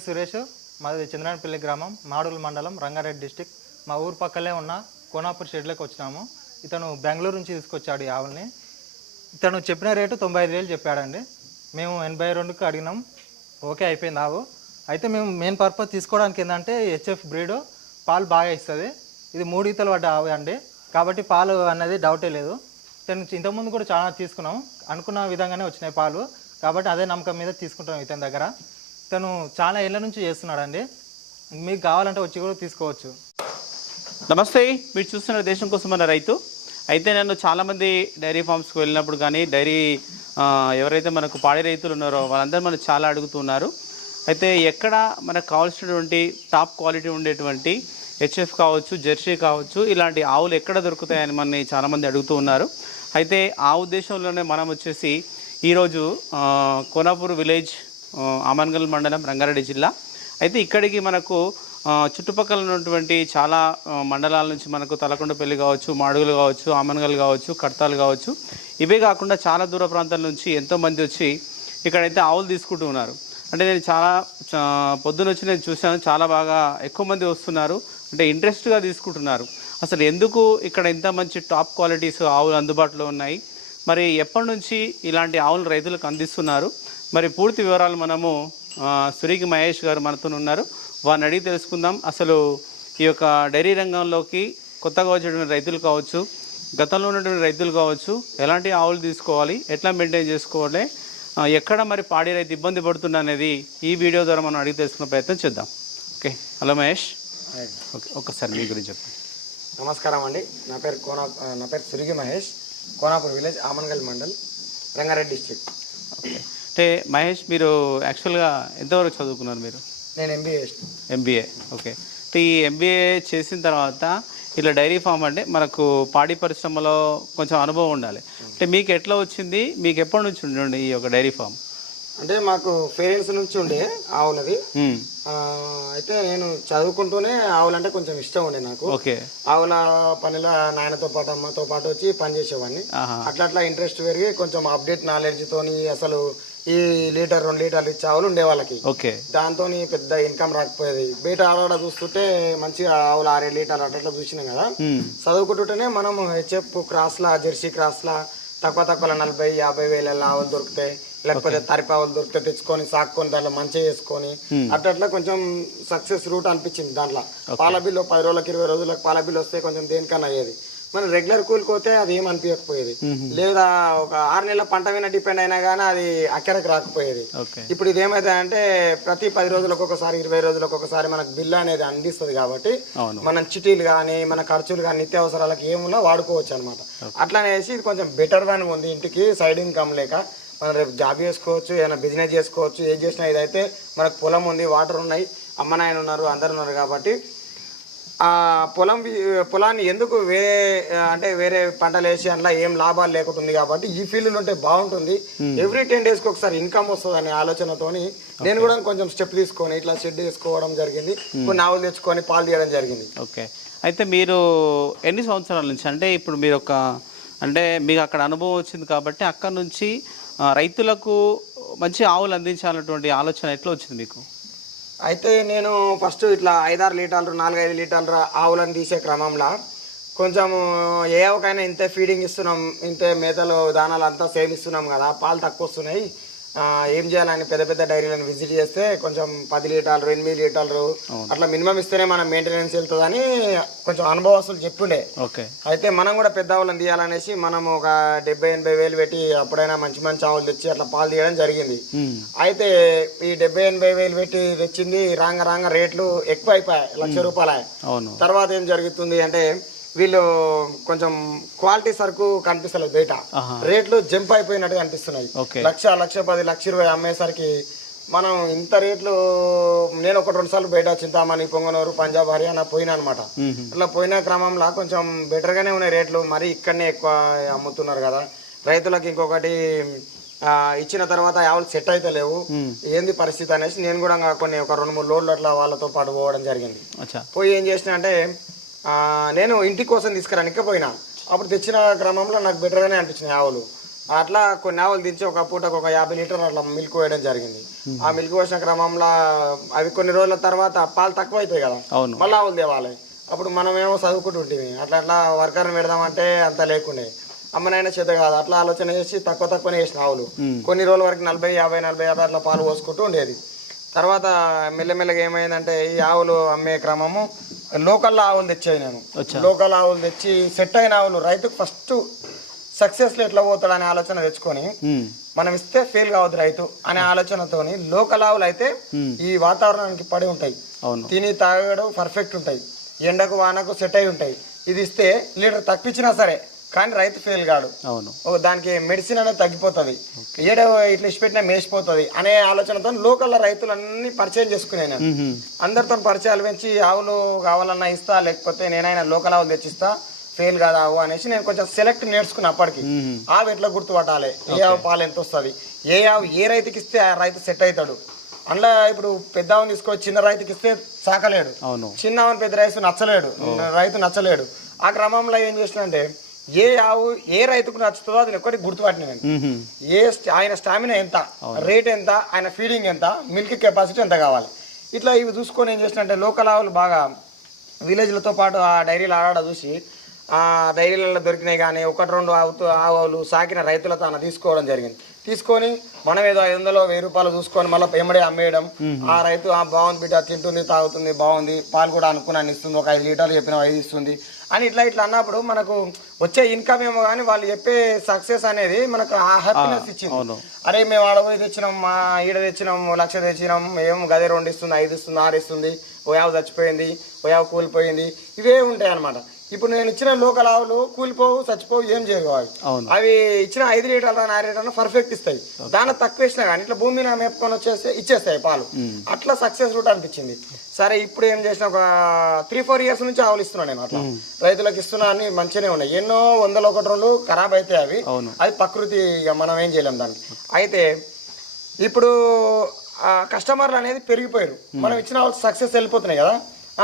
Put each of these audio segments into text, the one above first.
పేరు సురేష్ మాది చంద్రాయణపల్లి గ్రామం మాడుగుల మండలం రంగారెడ్డి డిస్టిక్. మా ఊరు పక్కలే ఉన్న కోనాపూర్ షెడ్లోకి వచ్చినాము. ఇతను బెంగళూరు నుంచి తీసుకొచ్చాడు ఈ ఆవుల్ని. ఇతను చెప్పిన రేటు తొంభై ఐదు వేలు చెప్పాడండి. మేము ఎనభై రెండుకి అడిగినాం. ఓకే అయిపోయింది ఆవు. అయితే మేము మెయిన్ పర్పస్ తీసుకోవడానికి ఏంటంటే హెచ్ఎఫ్ బ్రీడ్ పాలు బాగా ఇస్తుంది. ఇది మూడు ఈతలు పడ్డ ఆవు అండి. కాబట్టి పాలు అనేది డౌటే లేదు. ఇతను ఇంతకుముందు కూడా చాలా తీసుకున్నాం. అనుకున్న విధంగానే వచ్చినాయి పాలు. కాబట్టి అదే నమ్మకం మీద తీసుకుంటాం ఇతని దగ్గర. తను చాలా ఏళ్ళ నుంచి చేస్తున్నాడండి. మీకు కావాలంటే వచ్చి కూడా తీసుకోవచ్చు. నమస్తే మీరు చూస్తున్న దేశం కోసం అన్న రైతు. అయితే నన్ను చాలామంది డైరీ ఫామ్స్కి వెళ్ళినప్పుడు కానీ డైరీ ఎవరైతే మనకు పాడి రైతులు ఉన్నారో వాళ్ళందరూ మనకు చాలా అడుగుతున్నారు అయితే ఎక్కడ మనకు కావాల్సినటువంటి టాప్ క్వాలిటీ ఉండేటువంటి హెచ్ఎఫ్ కావచ్చు జెర్సీ కావచ్చు ఇలాంటి ఆవులు ఎక్కడ దొరుకుతాయని మనని చాలామంది అడుగుతూ ఉన్నారు. అయితే ఆ ఉద్దేశంలోనే మనం వచ్చేసి ఈరోజు కోనాపూర్ విలేజ్ ఆమన్గల్ మండలం రంగారెడ్డి జిల్లా. అయితే ఇక్కడికి మనకు చుట్టుపక్కల ఉన్నటువంటి చాలా మండలాల నుంచి మనకు తలకొండపల్లి కావచ్చు మాడుగులు కావచ్చు ఆమన్గల్ కావచ్చు కడతాలు కావచ్చు. ఇవే కాకుండా చాలా దూర ప్రాంతాల నుంచి ఎంతోమంది వచ్చి ఇక్కడైతే ఆవులు తీసుకుంటూ ఉన్నారు. అంటే నేను చాలా పొద్దున వచ్చి నేను చూశాను చాలా బాగా ఎక్కువ మంది వస్తున్నారు. అంటే ఇంట్రెస్ట్గా తీసుకుంటున్నారు. అసలు ఎందుకు ఇక్కడ ఇంత మంచి టాప్ క్వాలిటీస్ ఆవులు అందుబాటులో ఉన్నాయి? మరి ఎప్పటి నుంచి ఇలాంటి ఆవులు రైతులకు అందిస్తున్నారు? మరి పూర్తి వివరాలు మనము సురికి మహేష్ గారు మనతో ఉన్నారు. వారిని అడిగి తెలుసుకుందాం. అసలు ఈ యొక్క డైరీ రంగంలోకి కొత్తగా వచ్చేటువంటి రైతులు కావచ్చు గతంలో ఉన్నటువంటి రైతులు కావచ్చు ఎలాంటి ఆవులు తీసుకోవాలి ఎట్లా మెయింటైన్ చేసుకోవాలి ఎక్కడ మరి పాడి రైతు ఇబ్బంది పడుతున్నా అనేది ఈ వీడియో ద్వారా మనం అడిగి తెలుసుకునే ప్రయత్నం చేద్దాం. Okay hello Mahesh. ఓకే ఒక్కసారి మీ గురించి చెప్పండి. నమస్కారం అండి. నా పేరు కోనా నా పేరు Surigi Mahesh. Konapur village Amangal mandal Rangareddy district. Okay. అంటే మహేష్ మీరు యాక్చువల్గా ఎంతవరకు చదువుకున్నారు మీరు? నేను ఎంబీఏ ఎంబీఏ ఓకే ఈ ఎంబీఏ చేసిన తర్వాత ఇలా డైరీ ఫామ్ అంటే మనకు పాడి పరిశ్రమలో కొంచెం అనుభవం ఉండాలి. అంటే మీకు ఎట్లా వచ్చింది? మీకు ఎప్పటి నుంచి ఉండండి ఈ యొక్క డైరీ ఫామ్? అంటే మాకు పేరెంట్స్ నుంచి ఉండే ఆవులది. ఆ, అయితే నేను చదువుకుంటూనే ఆవులంటే కొంచెం ఇష్టం ఉండే నాకు. ఓకే ఆవుల పనిలో నాయనతో పాటు అమ్మతో పాటు వచ్చి పని చేసేవాడిని. ఆహా. అట్లా అట్లా ఇంట్రెస్ట్ పెరిగి కొంచెం అప్డేట్ నాలెడ్జ్ తోని అసలు ఈ లీటర్ రెండు లీటర్లు ఇచ్చే ఆవులు ఉండే వాళ్ళకి. ఓకే. దాంతో పెద్ద ఇన్కమ్ రాకపోయేది. బయట ఆడ చూస్తుంటే మంచిగా ఆవులు ఆరేడు లీటర్లు అట్లా చూసినాం కదా. చదువుకుంటుంటేనే మనం హెచ్ఎఫ్ క్రాస్లా జెర్సీ క్రాస్లా తక్కువ తక్కువ నలభై యాభై వేల ఆవులు దొరుకుతాయి. లేకపోతే తరిపి ఆవులు దొరికితే తెచ్చుకొని సాక్కొని దాంట్లో మంచిగా అట్లా అట్లా కొంచెం సక్సెస్ రూట్ అనిపించింది దాంట్లో. పాల బిల్లు పది రోజులకు ఇరవై రోజులకు పాల బిల్లు వస్తే కొంచెం దేనికన్నా అయ్యేది. మనం రెగ్యులర్ కూలిపోతే అది ఏం అనిపించకపోయేది. లేదా ఒక ఆరు నెలల పంట మీద డిపెండ్ అయినా కానీ అది అక్కడికి రాకపోయేది. ఇప్పుడు ఇది ఏమైందంటే ప్రతి పది రోజులకు ఒకసారి ఇరవై రోజులకు ఒకసారి మనకు బిల్లు అనేది అందిస్తుంది కాబట్టి మనం చిటీలు కానీ మన ఖర్చులు కానీ నిత్యావసరాలకు ఏమున్నా వాడుకోవచ్చు అనమాట అట్లనేసి ఇది కొంచెం బెటర్ దాని ఉంది ఇంటికి సైడ్ ఇన్కమ్ లేక. మనం రేపు జాబ్ చేసుకోవచ్చు ఏదైనా బిజినెస్ చేసుకోవచ్చు ఏం చేసినా ఇదైతే మనకు పొలం ఉంది వాటర్ ఉన్నాయి. అమ్మ నాయన ఉన్నారు అందరు ఉన్నారు కాబట్టి ఆ పొలం పొలాన్ని ఎందుకు వేరే అంటే వేరే పంటలు వేసి అందులో ఏం లాభాలు లేకుండా ఉంది కాబట్టి ఈ ఫీల్డ్ ఉంటే బాగుంటుంది. ఎవ్రీ టెన్ డేస్కి ఒకసారి ఇన్కమ్ వస్తుంది అనే ఆలోచనతోని నేను కూడా కొంచెం స్టెప్ తీసుకొని ఇట్లా షెడ్ చేసుకోవడం జరిగింది. కొన్ని ఆవులు తెచ్చుకొని పాలు తీయడం జరిగింది. ఓకే. అయితే మీరు ఎన్ని సంవత్సరాల నుంచి అంటే ఇప్పుడు మీరు ఒక అంటే మీకు అక్కడ అనుభవం వచ్చింది కాబట్టి అక్కడ నుంచి రైతులకు మంచి ఆవులు అందించాలన్నటువంటి ఆలోచన ఎట్లా వచ్చింది మీకు? అయితే నేను ఫస్ట్ ఇట్లా ఐదారు లీటర్లు నాలుగైదు లీటర్ల ఆవులను తీసే క్రమంలో కొంచెం ఏ ఆవుకైనా ఇంతే ఫీడింగ్ ఇస్తున్నాం ఇంతే మేతలు దానాలు అంతా సేవిస్తున్నాం కదా పాలు తక్కువ వస్తున్నాయి. ఏం చేయాలని పెద్ద పెద్ద డైరీలను విజిట్ చేస్తే కొంచెం పది లీటర్లు ఎనిమిది లీటర్లు అట్లా మినిమం ఇస్తేనే మన మెయింటెనెన్స్ వెళ్తుందని కొంచెం అనుభవస్తులు చెప్పుండే ఓకే. అయితే మనం కూడా పెద్ద ఆవులను తీయాలనేసి మనం ఒక డెబ్బై ఎనభై వేలు పెట్టి అప్పుడైనా మంచి మంచి ఆవులు తెచ్చి అట్లా పాలు తీయడం జరిగింది. అయితే ఈ డెబ్బై ఎనభై వేలు పెట్టి తెచ్చింది రాంగ రాంగ రేట్లు ఎక్కువ అయిపోయాయి లక్ష రూపాయలు తర్వాత ఏం జరుగుతుంది అంటే వీళ్ళు కొంచెం క్వాలిటీ సరుకు కనిపిస్తలేదు బయట. రేట్లు జంప్ అయిపోయినట్టు కనిపిస్తున్నాయి. లక్ష లక్ష పది లక్ష ఇరవై అమ్మేసరికి మనం ఇంత రేట్లు నేను ఒక రెండు సార్లు బయట చింతామణి పొంగనూరు పంజాబ్ హర్యానా పోయినా అనమాట. అట్లా పోయిన క్రమంలో కొంచెం బెటర్గానే ఉన్నాయి రేట్లు మరి ఇక్కడనే ఎక్కువ అమ్ముతున్నారు కదా. రైతులకు ఇంకొకటి ఇచ్చిన తర్వాత ఆవులు సెట్ అయితే లేవు. ఏంది పరిస్థితి అనేసి నేను కూడా కొన్ని ఒక రెండు మూడు లోడ్లు అట్లా వాళ్ళతో పాటు పోవడం జరిగింది. పోయి ఏం చేసిన అంటే నేను ఇంటి కోసం తీసుకురానికే పోయినా. అప్పుడు తెచ్చిన క్రమంలో నాకు బెటర్గానే అనిపించినాయి ఆవులు. అట్లా కొన్ని ఆవులు దించి ఒక పూటకు ఒక యాభై లీటర్ అట్లా మిల్క్ వేయడం జరిగింది. ఆ మిల్క్ పోసిన క్రమంలో అవి కొన్ని రోజుల తర్వాత పాలు తక్కువ అవుతాయి కదా మళ్ళీ ఆవులు తేవాలి. అప్పుడు మనం ఏమో చదువుకుంటుంటే అట్లా అట్లా వర్కర్ని పెడదామంటే అంత లేకుండే. అమ్మనైనా చేత కాదు. అట్లా ఆలోచన చేసి తక్కువ తక్కువనే వేసిన ఆవులు. కొన్ని రోజుల వరకు నలభై యాభై నలభై యాభై అట్లా పాలు పోసుకుంటూ ఉండేది. తర్వాత మెల్లమెల్లగా ఏమైందంటే ఈ ఆవులు అమ్మే క్రమము లోకల్ ఆవులు తెచ్చాయి నేను. లోకల్ ఆవులు తెచ్చి సెట్ అయిన ఆవులు రైతుకు ఫస్ట్ సక్సెస్లో ఎట్లా పోతాడనే ఆలోచన తెచ్చుకొని మనం ఇస్తే ఫెయిల్ కావద్దు రైతు అనే ఆలోచనతోని లోకల్ ఆవులు అయితే ఈ వాతావరణానికి పడి ఉంటాయి. తిని తాగడం పర్ఫెక్ట్ ఉంటాయి. ఎండకు వానకు సెట్ అయి ఉంటాయి. ఇది ఇస్తే లీటర్ తప్పించినా సరే కానీ రైతు ఫెయిల్ కాడు. అవును. దానికి మెడిసిన్ అనేది తగ్గిపోతుంది. ఏడ ఇట్లా ఇచ్చిపెట్టినా మేసిపోతుంది అనే ఆలోచనతో లోకల్ రైతులన్నీ పరిచయం చేసుకున్నాను నేను. ఉహుం, అందరితో పరిచయాలు పెంచి ఆవులు కావాలన్నా ఇస్తా లేకపోతే నేనైనా లోకల్ ఆవులు తెచ్చిస్తా ఫెయిల్ కాదు అనేసి నేను కొంచెం సెలెక్ట్ నేర్చుకున్నా అప్పటికి. ఆవు ఎట్లా గుర్తుపట్టాలి? ఏ ఆవు పాలు ఎంత వస్తుంది? ఏ ఆవు ఏ రైతుకి ఇస్తే ఆ రైతు సెట్ అవుతాడు? అందులో ఇప్పుడు పెద్ద ఆవుని తీసుకొని చిన్న రైతుకి ఇస్తే సాకలేడు. అవును. చిన్న ఆవుని పెద్ద రైతు నచ్చలేడు. రైతు నచ్చలేడు. ఆ క్రమంలో ఏం చేసిన అంటే ఏ ఆవు ఏ రైతుకు నచ్చుతుందో అది ఒక్కటి గుర్తుపట్టిన నేను ఉహుం, ఏ ఆయన స్టామినా ఎంత రేట్ ఎంత ఆయన ఫీడింగ్ ఎంత మిల్క్ కెపాసిటీ ఎంత కావాలి. ఇట్లా ఇవి చూసుకొని ఏం చేసినంటే లోకల్ ఆవులు బాగా విలేజ్లతో పాటు ఆ డైరీలు ఆడాడ చూసి ఆ డైరీలలో దొరికినాయి కానీ ఒకటి రెండు ఆవుతో ఆవులు సాకిన రైతులతో అన్న తీసుకోవడం జరిగింది. తీసుకొని మనం ఏదో ఐదు వందలు వెయ్యి రూపాయలు చూసుకొని మళ్ళీ ఎమ్మడే అమ్మేయడం. ఆ రైతు ఆ బాగుంది బిడ్డ తింటుంది తాగుతుంది బాగుంది పాలు కూడా అనుకున్నాను ఇస్తుంది ఒక ఐదు లీటర్లు చెప్పిన ఐదు ఇస్తుంది అని ఇట్లా ఇట్లా అన్నప్పుడు మనకు వచ్చే ఇన్కమ్ ఏమో కానీ వాళ్ళు చెప్పే సక్సెస్ అనేది మనకు ఆ హ్యాపీనెస్ ఇచ్చింది. అరే మేము పోయి తెచ్చినాం మా ఈడ తెచ్చినాం లక్ష తెచ్చినాం ఏం గదే రెండు ఇస్తుంది ఐదు ఇస్తుంది ఆరు ఇస్తుంది ఓ యావ చచ్చిపోయింది ఓ యావ కూలిపోయింది ఇవే ఉంటాయి అనమాట ఇప్పుడు నేను ఇచ్చిన లోకల్ ఆవులు కూలిపోవు చచ్చిపోవు ఏం చేయవు అవి అవి ఇచ్చిన ఐదు లీటర్ల ఆరు లీటర్లు పర్ఫెక్ట్ ఇస్తాయి. దాన్ని తక్కువ ఇచ్చినా కానీ ఇట్లా భూమి మీద మేపుకొని వచ్చేస్తే ఇచ్చేస్తాయి పాలు. అట్లా సక్సెస్ రూట్ అనిపించింది. సరే ఇప్పుడు ఏం చేసిన ఒక త్రీ ఫోర్ ఇయర్స్ నుంచి ఆవులు ఇస్తున్నాను నేను అట్లా. రైతులకు ఇస్తున్నా అన్ని మంచిగానే ఉన్నాయి. ఎన్నో వందల ఒకటి రెండు ఖరాబ్ అవుతాయి అవి. అది ప్రకృతి మనం ఏం చేయలేం దానికి అయితే ఇప్పుడు కస్టమర్లు అనేది పెరిగిపోయారు. మనం ఇచ్చిన వాళ్ళు సక్సెస్ వెళ్ళిపోతున్నాయి కదా.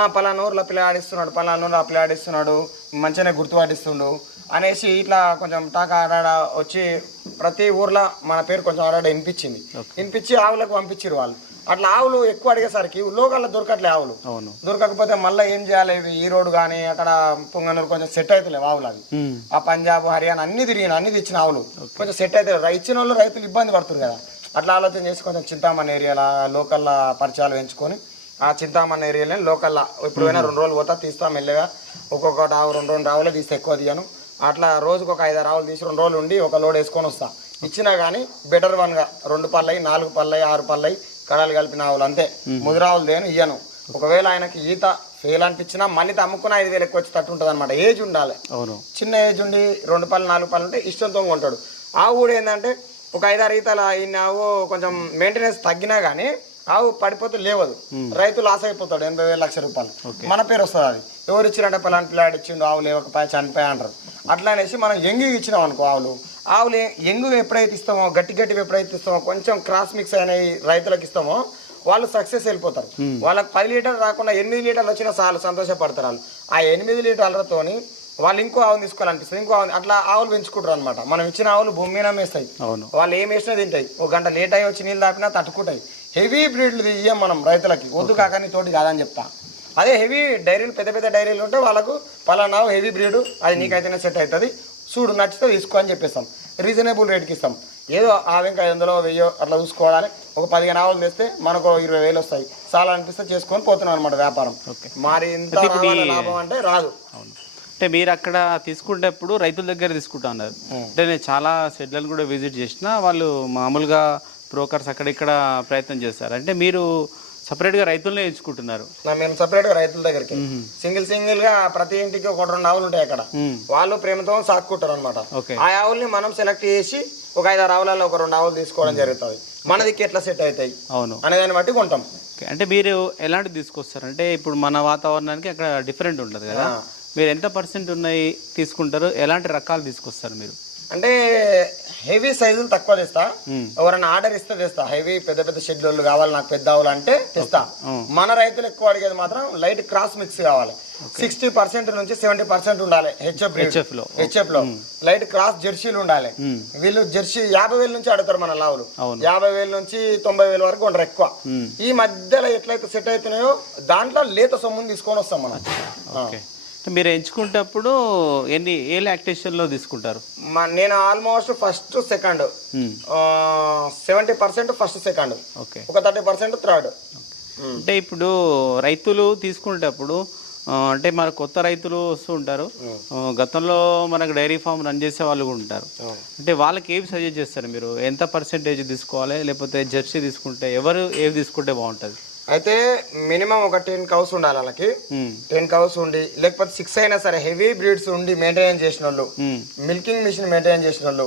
పలానా ఊర్లో పిల్ల ఆడిస్తున్నాడు పలానా ఊర్లో ఆ పిల్ల ఆడిస్తున్నాడు మంచిగానే గుర్తుపట్టిస్తుండు అనేసి ఇట్లా కొంచెం టాక్ ఆడాడ వచ్చి ప్రతి ఊర్లో మన పేరు కొంచెం ఆడాడ వినిపించింది. వినిపించి ఆవులకు పంపించారు వాళ్ళు. అట్లా ఆవులు ఎక్కువ అడిగేసరికి లోకల్లో దొరకట్లే ఆవులు. అవును. దొరకకపోతే మళ్ళీ ఏం చేయాలి? ఈ రోడ్ కానీ అక్కడ పొంగనూరు కొంచెం సెట్ అవుతలేవు ఆవులు అవి. ఆ పంజాబ్ హర్యానా అన్ని తిరిగిన అన్ని తెచ్చిన ఆవులు. కొంచెం సెట్ అయితే రై- ఇచ్చిన వాళ్ళు రైతులు ఇబ్బంది పడుతుంది కదా. అట్లా ఆలోచన చేసి కొంచెం చింతామణి ఏరియాలో లోకల్ పరిచయాలు పెంచుకొని చింతామణి ఏరియాలో లోకల్ ఇప్పుడు పోయినా రెండు రోజులు పోతా తీస్తాం మెల్లగా. ఒక్కొక్కటి ఆవు రెండు రెండు ఆవులే తీస్తే ఎక్కువ తీయను. అట్లా రోజుకు ఒక ఐదారు ఆవులు తీసి రెండు రోజులు ఉండి ఒక లోడ్ వేసుకొని వస్తా. ఇచ్చినా కానీ బెటర్ వన్గా. రెండు పళ్ళయి నాలుగు పళ్ళయి ఆరు పళ్ళయి కడాలు కలిపిన ఆవులు అంతే. ముదిరావులు దేని ఇయ్యను. ఒకవేళ ఆయనకి ఈత ఫెయిల్ అనిపించినా మళ్ళీ అమ్ముకున్న ఐదు వేలు ఎక్కువ వచ్చి తట్టు ఉంటుంది అనమాట ఏజ్ ఉండాలి. అవును. చిన్న ఏజ్ ఉండి రెండు పళ్ళు నాలుగు పళ్ళు ఉంటే ఇష్టంతో కొంటాడు. ఆవు కూడా ఏంటంటే ఒక ఐదారు ఈతల ఆవు కొంచెం మెయింటెనెన్స్ తగ్గినా కానీ ఆవు పడిపోతే లేవదు. రైతు లాస్ అయిపోతాడు ఎనభై వేల లక్ష రూపాయలు. మన పేరు వస్తుంది అది. ఎవరు ఇచ్చినట్టే పలాంటి పిల్లాడు ఇచ్చిండు ఆవు లేవకపోయా చనిపోయా అంటారు. అట్లా అనేసి మనం ఎంగి ఇచ్చినాం అనుకో ఆవులు. ఆవులు ఎంగు ఎప్పుడైతే ఇస్తామో గట్టి గట్టివి ఎప్పుడైతే ఇస్తామో కొంచెం క్రాస్ మిక్స్ అయిన ఈ రైతులకు ఇస్తామో వాళ్ళు సక్సెస్ వెళ్ళిపోతారు. వాళ్ళకి పది లీటర్ రాకుండా ఎనిమిది లీటర్లు వచ్చినా చాలు సంతోషపడతారు వాళ్ళు. ఆ ఎనిమిది లీటర్లతోని వాళ్ళు ఇంకో ఆవును తీసుకోవాలనిపిస్తుంది. ఇంకో ఆవుని అట్లా ఆవులు పెంచుకుంటారు అనమాట మనం ఇచ్చిన ఆవులు భూమి మీద మేస్తాయి. అవును. వాళ్ళు ఏం వేసినా తింటాయి. ఒక గంట లేట్ అయ్యి వచ్చి నీళ్ళు తాపినా తట్టుకుంటాయి. హెవీ బ్రీడ్లు ఇయ్యం మనం రైతులకి. వద్దు కాకని తోటి కాదని చెప్తా. అదే హెవీ డైరీలు పెద్ద పెద్ద డైరీలు ఉంటే వాళ్ళకు పలానా హెవీ బ్రీడ్ అది నీకైతేనే సెట్ అవుతుంది చూడు నచ్చితే తీసుకో అని చెప్పేస్తాం. రీజనబుల్ రేట్కి ఇస్తాం. ఏదో ఆ ఐదు వందలో వెయ్యో అట్లా చూసుకోవడానికి ఒక పదిహేను ఆవులు తెస్తే మనకు ఇరవై వేలు వస్తాయి. చాలా అనిపిస్తే చేసుకొని పోతున్నాం అనమాట వ్యాపారం. ఓకే. మరి ఇంత లాభం అంటే రాదు. అంటే మీరు అక్కడ తీసుకునేటప్పుడు రైతుల దగ్గర తీసుకుంటా ఉన్నారు అంటే నేను చాలా షెడ్లను కూడా విజిట్ చేసిన వాళ్ళు మామూలుగా బ్రోకర్స్ అక్కడ ఇక్కడ ప్రయత్నం చేస్తారు. అంటే మీరు సపరేట్గా రైతులనే ఎంచుకుంటున్నారు. మేము సపరేట్గా రైతుల దగ్గరికి. సింగిల్ సింగిల్గా ప్రతి ఇంటికి ఒక రెండు ఆవులు ఉంటాయి అక్కడ. వాళ్ళు ప్రేమతో సాక్కుంటారు అనమాట ఓకే. ఆ ఆవుల్ని మనం సెలెక్ట్ చేసి ఒక ఐదు ఆరు ఆవులలో ఒక రెండు ఆవులు తీసుకోవడం జరుగుతుంది. మనదికి ఎట్లా సెట్ అవుతాయి? అవును. అనే దాన్ని బట్టి కొంటాం. అంటే మీరు ఎలాంటి తీసుకొస్తారు? అంటే ఇప్పుడు మన వాతావరణానికి అక్కడ డిఫరెంట్ ఉంటుంది కదా. మీరు ఎంత పర్సెంట్ ఉన్నాయి తీసుకుంటారు? ఎలాంటి రకాలు తీసుకొస్తారు మీరు? అంటే హెవీ సైజులు తక్కువ తెస్తా. ఎవరైనా ఆర్డర్ ఇస్తే తెస్తా. హెవీ పెద్ద పెద్ద షెడ్యూల్ కావాలి నాకు పెద్ద ఆవులు అంటే తెస్తా. మన రైతులు ఎక్కువ అడిగేది మాత్రం లైట్ క్రాస్ మిక్స్ కావాలి. సిక్స్టీ పర్సెంట్ నుంచి సెవెంటీ పర్సెంట్ ఉండాలి హెచ్ఎఫ్ HF లో. హెచ్ఎఫ్లో. లైట్ క్రాస్ జెర్సీలు ఉండాలి. వీళ్ళు జెర్సీ యాభై వేల నుంచి అడుగుతారు మన లావులు. యాభై వేల నుంచి తొంభై వేల వరకు ఉండరు ఎక్కువ. ఈ మధ్యలో ఎట్లయితే సెట్ అవుతున్నాయో దాంట్లో లేత సొమ్ముని తీసుకొని వస్తాం మనం. మీరు ఎంచుకునేటప్పుడు ఎన్ని ఏ లాక్టేషన్లో తీసుకుంటారు? నేను almost first second. Hmm. Seventy percent first second. Okay. ఒక థర్టీ పర్సెంట్ థర్డ్. అంటే ఇప్పుడు రైతులు తీసుకునేటప్పుడు అంటే మన కొత్త రైతులు వస్తూ ఉంటారు. ఆ, గతంలో మనకు డైరీ ఫామ్ రన్ చేసే వాళ్ళు కూడా ఉంటారు. అంటే వాళ్ళకి ఏవి సజెస్ట్ చేస్తారు మీరు? ఎంత పర్సెంటేజ్ తీసుకోవాలి? లేకపోతే జెర్సీ తీసుకుంటే ఎవరు ఏవి తీసుకుంటే బాగుంటుంది? అయితే మినిమం ఒక టెన్ కౌస్ ఉండాలి వాళ్ళకి. టెన్ కౌస్ ఉండి లేకపోతే సిక్స్ అయినా సరే హెవీ బ్రీడ్స్ ఉండి మెయింటైన్ చేసిన వాళ్ళు. మిల్కింగ్ మిషన్ మెయింటైన్ చేసిన వాళ్ళు.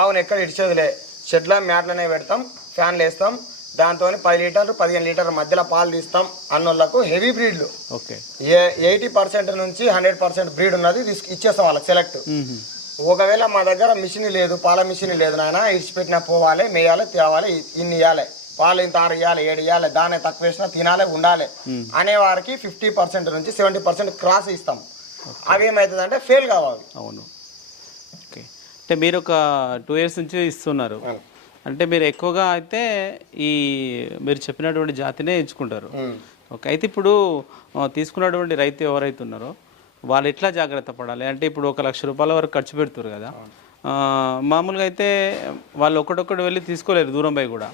ఆవును ఎక్కడ ఇడిచేదిలే షెడ్ల మ్యాట్లనే పెడతాం ఫ్యాన్లు వేస్తాం దాంతో పది లీటర్లు పదిహేను లీటర్ల మధ్యలో పాలు తీస్తాం అన్నోళ్ళకు హెవీ బ్రీడ్లు ఓకే ఎయిటీ పర్సెంట్ నుంచి హండ్రెడ్ పర్సెంట్ బ్రీడ్ ఉన్నది ఇచ్చేస్తాం వాళ్ళకి సెలెక్ట్. ఒకవేళ మా దగ్గర మిషన్ లేదు పాల మిషన్ లేదు నాయన ఇడిచిపెట్టినా పోవాలి మేయాలి తేవాలి ఇన్ని ఇవ్వాలి పాలు ఇంత ఆరు ఇవ్వాలి ఏడు ఇవ్వాలి దాన్ని తక్కువ వేసినా తినాలి ఉండాలి. అనే వారికి ఫిఫ్టీ పర్సెంట్ నుంచి సెవెంటీ పర్సెంట్ క్రాస్ ఇస్తాం. అవి ఏమవుతుంది అంటే ఫెయిల్ కావాలి. అవును. ఓకే. అంటే మీరు ఒక టూ ఇయర్స్ నుంచి ఇస్తున్నారు. అంటే మీరు ఎక్కువగా అయితే ఈ మీరు చెప్పినటువంటి జాతినే ఎంచుకుంటారు. ఓకే. అయితే ఇప్పుడు తీసుకున్నటువంటి రైతు ఎవరైతే ఉన్నారో వాళ్ళు ఎట్లా జాగ్రత్త పడాలి? అంటే ఇప్పుడు ఒక లక్ష రూపాయల వరకు ఖర్చు పెడుతారు కదా. మామూలుగా అయితే వాళ్ళు ఒకటొక్కటి వెళ్ళి తీసుకోలేరు దూరం పోయి కూడా.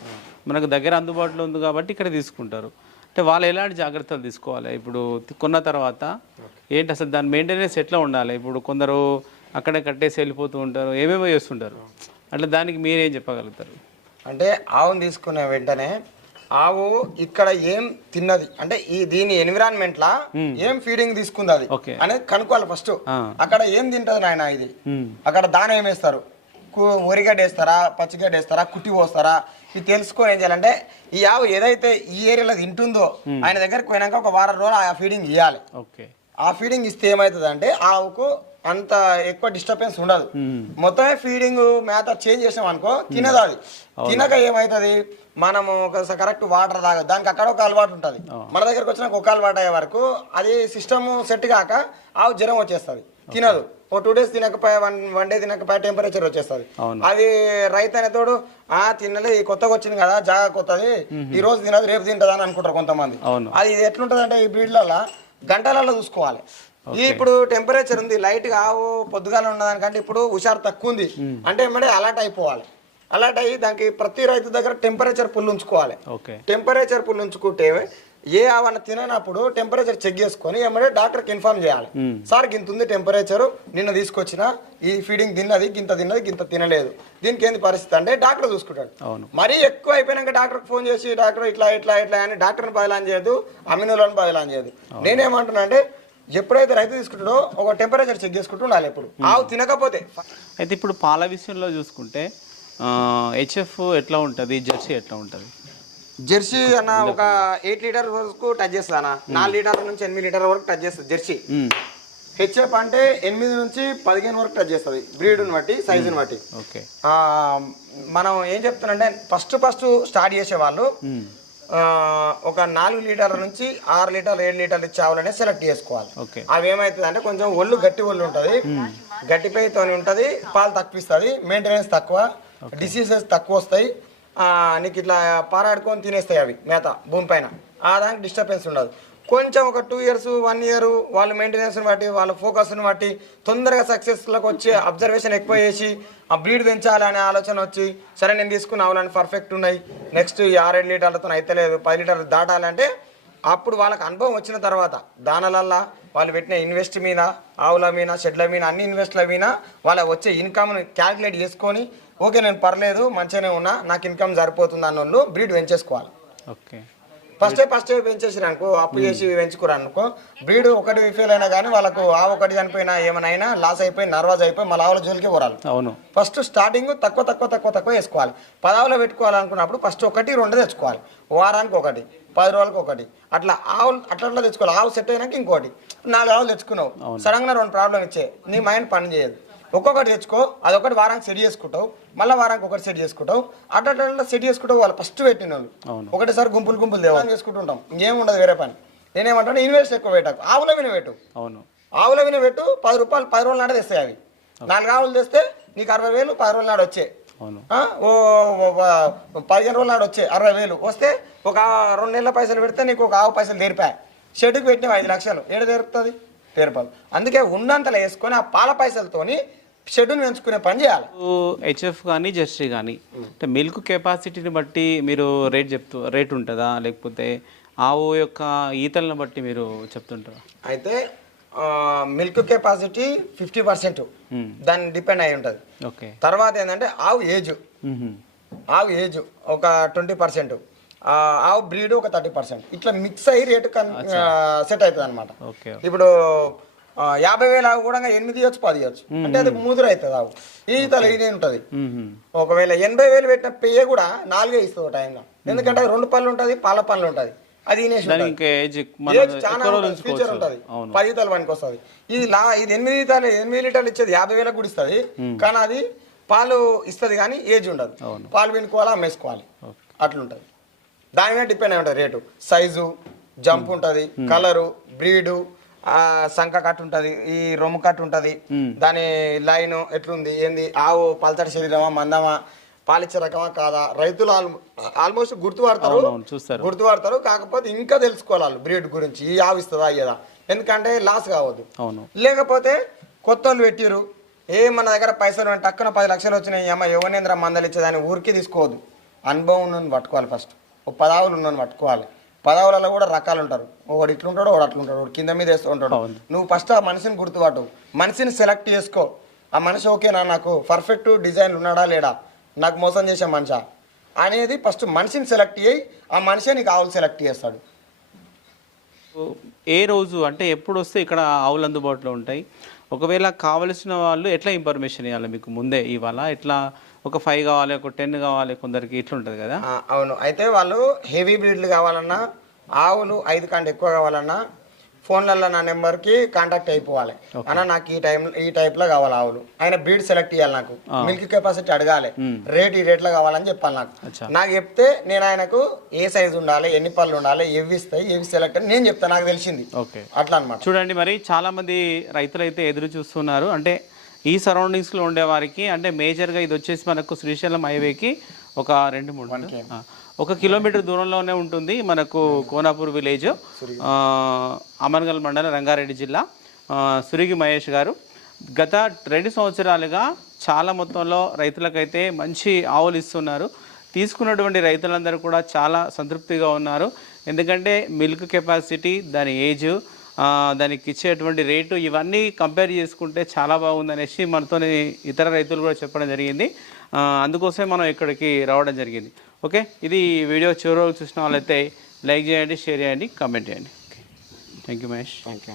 మనకు దగ్గర అందుబాటులో ఉంది కాబట్టి ఇక్కడ తీసుకుంటారు. అంటే వాళ్ళు ఎలాంటి జాగ్రత్తలు తీసుకోవాలి? ఇప్పుడు కొన్న తర్వాత ఏంటి అసలు దాని మెయింటెనెన్స్ ఎట్లా ఉండాలి? ఇప్పుడు కొందరు అక్కడే కట్టేసి వెళ్ళిపోతూ ఉంటారు ఏమేమో చేస్తుంటారు. అట్లా దానికి మీరేం చెప్పగలుగుతారు? అంటే ఆవును తీసుకున్న వెంటనే ఆవు ఇక్కడ ఏం తిన్నది? అంటే ఈ దీని ఎన్విరాన్మెంట్ లా ఏం ఫీడింగ్ తీసుకుంది అది. అనేది కనుక్కోవాలి ఫస్ట్. అక్కడ ఏం తింటది నాయన ఇది. అక్కడ దాన ఏం వేస్తారు? వరిగడ్డ వేస్తారా పచ్చిగడ్డ వేస్తారా? కుట్టి పోస్తారా? ఇది తెలుసుకొని ఏం చేయాలంటే ఈ ఆవు ఏదైతే ఈ ఏరియాలో తింటుందో ఆయన దగ్గరికి పోయినాక ఒక వారం రోజులు ఆ ఫీడింగ్ ఇవ్వాలి ఆ ఫీడింగ్ ఇస్తే ఏమవుతుంది అంటే ఆవుకు అంత ఎక్కువ డిస్టర్బెన్స్ ఉండదు. మొత్తమే ఫీడింగ్ మేత చేంజ్ చేసాం అనుకో తినదు అది. తినక ఏమవుతుంది మనము ఒక కరెక్ట్ వాటర్ తాగదు దానికి అక్కడ ఒక అలవాటు ఉంటుంది. మన దగ్గరకు వచ్చినాక ఒక అలవాటు అయ్యే వరకు అది సిస్టమ్ సెట్ కాక ఆవు జ్వరం వచ్చేస్తుంది. తినదు. ఓ టూ డేస్ తినకపోయా వన్ వన్ డే తినకపోయా టెంపరేచర్ వచ్చేస్తుంది. అది రైతు అనే తోడు ఆ తినలే ఈ కొత్తగా వచ్చింది కదా జాగా కొత్తది. ఈ రోజు తినదు రేపు తింటది అని అనుకుంటారు కొంతమంది. అది ఇది ఎట్లుంటది అంటే ఈ బ్రీడ్లలో గంటలలో చూసుకోవాలి. ఈ ఇప్పుడు టెంపరేచర్ ఉంది లైట్గా ఆవు పొద్దుగాల ఉన్నదానికంటే ఇప్పుడు హుషారు తక్కువ ఉంది. అంటే ఏమంటే అలర్ట్ అయిపోవాలి. అలర్ట్ అయ్యి దానికి ప్రతి రైతు దగ్గర టెంపరేచర్ పుల్ ఉంచుకోవాలి. టెంపరేచర్ పుల్ ఉంచుకుంటే ఏ ఆవన్న తిననప్పుడు టెంపరేచర్ చెక్ చేసుకొని ఏమంటే డాక్టర్కి ఇన్ఫార్మ్ చేయాలి. సార్ గింత ఉంది టెంపరేచర్ నిన్న తీసుకొచ్చిన ఈ ఫీడింగ్ తిన్నది గింత తిన్నది గింత తినలేదు. దీనికి ఏంది పరిస్థితి? అంటే డాక్టర్ చూసుకుంటాడు. మరీ ఎక్కువ అయిపోయినాక డాక్టర్కి ఫోన్ చేసి డాక్టర్ ఇట్లా ఇట్లా ఇట్లా అని డాక్టర్ని బదిలాన్ చేయదు అమినోలను బదిలాన్ చేయదు నేనేమంటున్నా అంటే ఎప్పుడైతే రైతు తీసుకుంటాడో ఒక టెంపరేచర్ చెక్ చేసుకుంటూ ఉండాలి ఎప్పుడు. ఆవు తినకపోతే. అయితే ఇప్పుడు పాల విషయంలో చూసుకుంటే హెచ్ఎఫ్ ఎట్లా ఉంటుంది? జెర్సీ ఎట్లా ఉంటుంది? జెర్సీ అన్న ఒక ఎయిట్ లీటర్ వరకు టచ్ చేస్తుంది అన్న. నాలుగు లీటర్ల నుంచి ఎనిమిది లీటర్ల వరకు టచ్ చేస్తుంది జెర్సీ. హెచ్ఎఫ్ అంటే ఎనిమిది నుంచి పదిహేను వరకు టచ్ చేస్తుంది. బ్రీడ్ని బట్టి సైజుని బట్టి. ఓకే. మనం ఏం చెప్తున్నాంటే ఫస్ట్ ఫస్ట్ స్టార్ట్ చేసే వాళ్ళు ఒక నాలుగు లీటర్ల నుంచి ఆరు లీటర్లు ఏడు లీటర్లు ఇచ్చే ఆవులనే సెలెక్ట్ చేసుకోవాలి. అవి ఏమవుతుంది అంటే కొంచెం ఒళ్ళు గట్టి ఒళ్ళు ఉంటుంది. గట్టి పేయితో ఉంటుంది పాలు తక్కువ ఇస్తుంది మెయింటెనెన్స్ తక్కువ. డిసీజెస్ తక్కువ వస్తాయి. నీకు ఇట్లా పారాడుకొని తినేస్తాయి అవి మేత భూమి పైన. ఆ దానికి డిస్టర్బెన్స్ ఉండదు. కొంచెం ఒక టూ ఇయర్స్ వన్ ఇయర్ వాళ్ళ మెయింటెనెన్స్ని బట్టి వాళ్ళ ఫోకస్ని బట్టి తొందరగా సక్సెస్లోకి వచ్చి అబ్జర్వేషన్ ఎక్కువ చేసి ఆ బ్లీడ్ పెంచాలి అనే ఆలోచన వచ్చి సరే నేను తీసుకున్న ఆవులని పర్ఫెక్ట్ ఉన్నాయి. నెక్స్ట్ ఆరేడు లీటర్లతో అయితే లేదు పది లీటర్లు దాటాలంటే అప్పుడు వాళ్ళకి అనుభవం వచ్చిన తర్వాత దానిలల్లా వాళ్ళు పెట్టిన ఇన్వెస్ట్ మీద ఆవుల మీద షెడ్ల మీద అన్ని ఇన్వెస్ట్ల మీద వాళ్ళ వచ్చే ఇన్కమ్ని క్యాలిక్యులేట్ చేసుకొని ఓకే నేను పర్లేదు మంచిగానే ఉన్నా నాకు ఇన్కమ్ సరిపోతుంది అన్న వాళ్ళు బ్రీడ్ పెంచేసుకోవాలి. ఓకే. ఫస్ట్ ఫస్ట్ పెంచేసారు అనుకో అప్పు చేసి పెంచుకోరు అనుకో బ్రీడ్ ఒకటి ఫెయిల్ అయినా కానీ వాళ్ళకు ఆ ఒకటి చనిపోయినా ఏమైనా లాస్ అయిపోయి నర్వస్ అయిపోయి మళ్ళీ ఆవుల జోలికి పోరాలి. అవును. ఫస్ట్ స్టార్టింగ్ తక్కువ తక్కువ తక్కువ తక్కువ వేసుకోవాలి. పదావులో పెట్టుకోవాలనుకున్నప్పుడు ఫస్ట్ ఒకటి రెండు తెచ్చుకోవాలి. వారానికి ఒకటి పది రోజులకు ఒకటి. అట్లా ఆవులు అట్లా అట్లా తెచ్చుకోవాలి. ఆవు సెట్ అయినాక ఇంకోటి. నాలుగు ఆవులు తెచ్చుకున్నావు. సడన్గా రెండు ప్రాబ్లం ఇచ్చే. నీ మైండ్ పని చేయదు. ఒక్కొక్కటి తెచ్చుకో అదొకటి వారానికి సెట్ చేసుకుంటావు మళ్ళీ వారానికి ఒకటి సెట్ చేసుకుంటావు. అట్లా సెట్ చేసుకుంటావు వాళ్ళు ఫస్ట్ పెట్టిన వాళ్ళు. ఒకటేసారి గుంపులు గుంపులు దేవాలి చేసుకుంటుంటాం. ఇంకేం ఉండదు వేరే పని. నేనేమంటాను ఇన్వెస్ట్ ఎక్కువ పెట్టకు. ఆవుల విన పెట్టు. అవును. ఆవుల విన పెట్టు పది రూపాయలు పది రోజుల నాడే తెస్తాయి అవి. నాలుగు ఆవులు తెస్తే నీకు అరవై వేలు పది రోజుల నాడు వచ్చే ఓ పదిహేను రోజుల నాడు వచ్చే అరవై వేలు. వస్తే ఒక రెండు నెలల పైసలు పెడితే నీకు ఒక ఆవు పైసలు తెరిపాయి. షెడ్కి పెట్టినావు ఐదు లక్షలు. ఏడు తెరుపుతుంది తెరపదు. అందుకే ఉన్నంతలో వేసుకొని ఆ పాల పైసలతోని షెడ్యూల్ పెంచుకునే పని చేయాలి. హెచ్ఎఫ్ కానీ జెర్సీ కానీ అంటే మిల్క్ కెపాసిటీని బట్టి మీరు రేట్ చెప్తూ రేట్ ఉంటుందా? లేకపోతే ఆవు యొక్క ఈతలను బట్టి మీరు చెప్తుంటారా? అయితే మిల్క్ కెపాసిటీ ఫిఫ్టీ పర్సెంట్ దాన్ని డిపెండ్ అయి ఉంటుంది. ఓకే తర్వాత ఏంటంటే ఆవు ఏజ్ మ్మ్. ఆవు ఏజ్ ఒక ట్వంటీ పర్సెంట్ ఆవు బ్రీడ్ ఒక థర్టీ పర్సెంట్ ఇట్లా మిక్స్ అయ్యి రేటు సెట్ అవుతుంది అనమాట ఓకే ఇప్పుడు యాభై వేల ఆవు కూడా ఎనిమిది ఇవ్వచ్చు పది ఇవ్వచ్చు అంటే అది ముదురు అవుతుంది ఆవు. ఈతలు ఇదే ఉంటుంది. ఒకవేళ ఎనభై వేలు పెట్టిన పెయ్య కూడా నాలుగే ఇస్తుంది టైంలో. ఎందుకంటే అది రెండు పళ్ళు ఉంటుంది పాల పళ్ళు ఉంటుంది. అది ఫ్యూచర్ ఉంటుంది. పది ఈతలు పనికి వస్తుంది. ఇది లా ఇది ఎనిమిది ఈతలు ఎనిమిది లీటర్లు ఇచ్చేది యాభై వేలకు కూడా ఇస్తుంది. కానీ అది పాలు ఇస్తుంది కానీ ఏజ్ ఉండదు. పాలు వినుకోవాలా అమ్మేసుకోవాలి. అట్లుంటుంది. దాని మీద డిపెండ్ అయి ఉంటుంది రేటు. సైజు జంప్ ఉంటుంది కలరు బ్రీడు సంఖ కట్టు ఉంటుంది ఈ రొమ్ము కట్టు ఉంటుంది. దాని లైన్ ఎట్లుంది ఏంది ఆవు పల్చటి శరీరమా మందమా పాలిచ్చే రకమా కాదా? రైతులు ఆల్మోస్ట్ గుర్తుపడతారు. గుర్తుపడతారు కాకపోతే ఇంకా తెలుసుకోవాలి వాళ్ళు బ్రీడ్ గురించి ఈ ఆవు ఇస్తుందా అయ్యేదా ఎందుకంటే లాస్ కావద్దు. అవును. లేకపోతే కొత్త వాళ్ళు పెట్టిరు ఏ మన దగ్గర పైసలు టక్కున పది లక్షలు వచ్చినాయి అమ్మ యువనేంద్ర మందలు ఇచ్చేదాన్ని ఊరికి తీసుకోవద్దు. అనుభవం ఉన్నని పట్టుకోవాలి ఫస్ట్ ఒక పదావులు ఉన్నని పట్టుకోవాలి. పదావులలో కూడా రకాలు ఉంటారు. ఒకడు ఇట్లుంటాడు ఒకడు అట్లుంటాడు ఒకడు కింద మీద వేస్తూ ఉంటాడు. నువ్వు ఫస్ట్ ఆ మనిషిని గుర్తుపట్టు. మనిషిని సెలెక్ట్ చేసుకో. ఆ మనిషి ఓకేనా నాకు పర్ఫెక్ట్ డిజైన్ ఉన్నాడా లేడా? నాకు మోసం చేసే మనిషా? అనేది ఫస్ట్ మనిషిని సెలెక్ట్ చేయి. ఆ మనిషే నీకు ఆవులు సెలెక్ట్ చేస్తాడు. ఏ రోజు అంటే ఎప్పుడు వస్తే ఇక్కడ ఆవులు అందుబాటులో ఉంటాయి? ఒకవేళ కావలసిన వాళ్ళు ఎట్లా ఇన్ఫర్మేషన్ ఇవ్వాలి మీకు ముందే ఇవ్వాలా ఎట్లా ఒక ఫైవ్ కావాలి ఒక టెన్ కావాలి కొందరికి ఇట్లా ఉంటుంది కదా అవును. అయితే వాళ్ళు హెవీ బ్రీడ్లు కావాలన్నా ఆవులు ఐదు కంటే ఎక్కువ కావాలన్నా ఫోన్లలో నా నెంబర్కి కాంటాక్ట్ అయిపోవాలి. అన్న నాకు ఈ టైం ఈ టైప్లో కావాలి ఆవులు. ఆయన బ్రీడ్ సెలెక్ట్ చేయాలి నాకు. మిల్క్ కెపాసిటీ అడగాలి. రేట్ ఈ రేట్లో కావాలని చెప్పాలి నాకు. నాకు చెప్తే నేను ఆయనకు ఏ సైజు ఉండాలి ఎన్ని పళ్ళు ఉండాలి ఎవి ఇస్తాయి ఎవి సెలెక్ట్ అని నేను చెప్తాను నాకు తెలిసింది. ఓకే. అట్లా అనమాట చూడండి మరి చాలా మంది రైతులు అయితే ఎదురు చూస్తున్నారు. అంటే ఈ సరౌండింగ్స్లో ఉండే వారికి అంటే మేజర్గా ఇది వచ్చేసి మనకు శ్రీశైలం హైవేకి ఒక రెండు మూడు ఒక కిలోమీటర్ దూరంలోనే ఉంటుంది మనకు కోనాపూర్ విలేజ్ అమర్గల్ మండలం రంగారెడ్డి జిల్లా. సురిగి మహేష్ గారు. గత రెండు సంవత్సరాలుగా చాలా మొత్తంలో రైతులకైతే మంచి ఆవులు ఇస్తున్నారు. తీసుకున్నటువంటి రైతులందరూ కూడా చాలా సంతృప్తిగా ఉన్నారు. ఎందుకంటే మిల్క్ కెపాసిటీ దాని ఏజ్ దానికి ఇచ్చేటువంటి రేటు ఇవన్నీ కంపేర్ చేసుకుంటే చాలా బాగుందనేసి మనతో ఇతర రైతులు కూడా చెప్పడం జరిగింది. అందుకోసమే మనం ఇక్కడికి రావడం జరిగింది. ఓకే? ఇది వీడియో చివరి చూసిన వాళ్ళైతే లైక్ చేయండి షేర్ చేయండి కామెంట్ చేయండి. Okay. Thank you Mahesh thank you